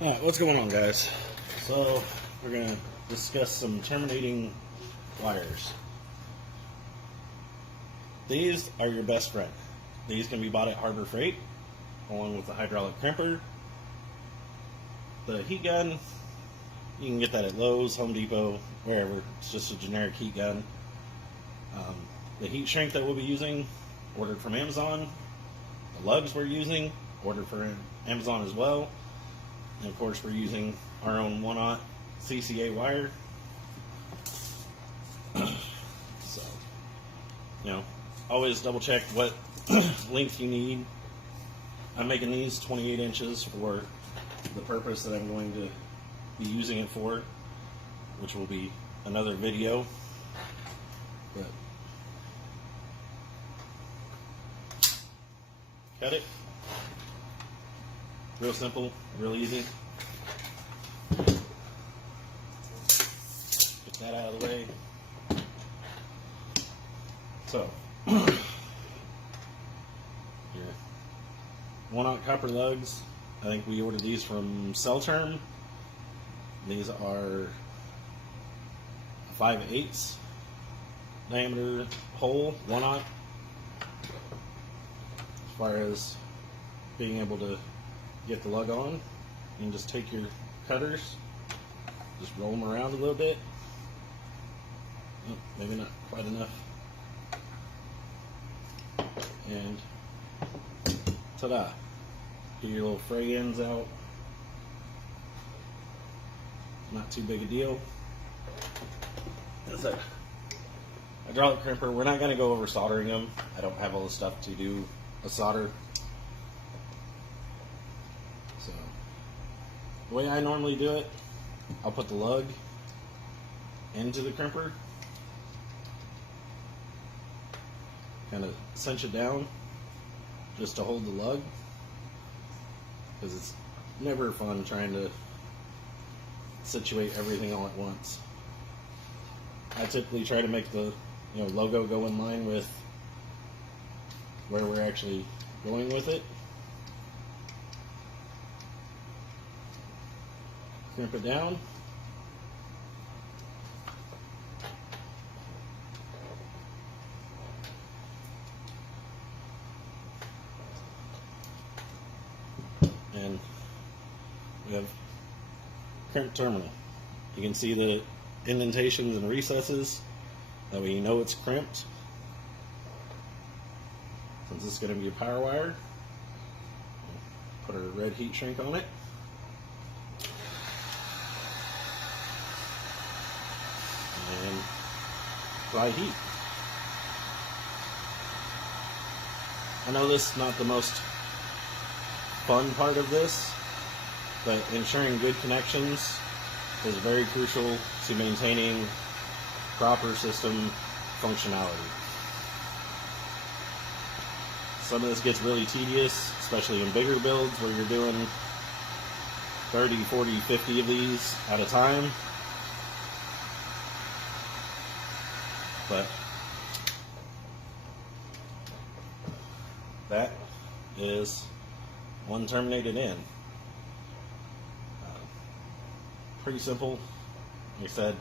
Alright, what's going on, guys? So, we're going to discuss some terminating wires. These are your best friend. These can be bought at Harbor Freight, along with the hydraulic crimper. The heat gun, you can get that at Lowe's, Home Depot, wherever. It's just a generic heat gun. The heat shrink that we'll be using, ordered from Amazon. The lugs we're using, ordered from Amazon as well. And of course, we're using our own 1/0 CCA wire. So, always double check what length you need. I'm making these 28 inches for the purpose that I'm going to be using it for, which will be another video. But cut it. Real simple, real easy. Get that out of the way. So, your 1/0 copper lugs. I think we ordered these from Cellterm. These are 5/8 diameter hole, 1/0. As far as being able to get the lug on, you can just take your cutters, just roll them around a little bit. Oh, maybe not quite enough. And ta-da! Get your little fray ends out. Not too big a deal. That's a hydraulic crimper. We're not going to go over soldering them. I don't have all the stuff to do a solder. So, the way I normally do it, I'll put the lug into the crimper, kind of cinch it down just to hold the lug, because it's never fun trying to situate everything all at once. I typically try to make the logo go in line with where we're actually going with it. Crimp it down. And we have crimp terminal. You can see the indentations and recesses. That way you know it's crimped. Since this is going to be a power wire, put our red heat shrink on it. And apply heat. I know this is not the most fun part of this, but ensuring good connections is very crucial to maintaining proper system functionality. Some of this gets really tedious, especially in bigger builds where you're doing 30, 40, 50 of these at a time. But that is one terminated in. Pretty simple. Like I said,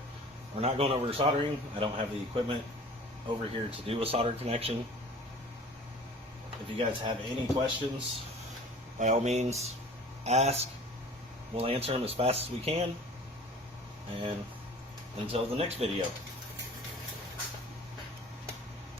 we're not going over soldering. I don't have the equipment over here to do a solder connection. If you guys have any questions, by all means, ask. We'll answer them as fast as we can. And until the next video.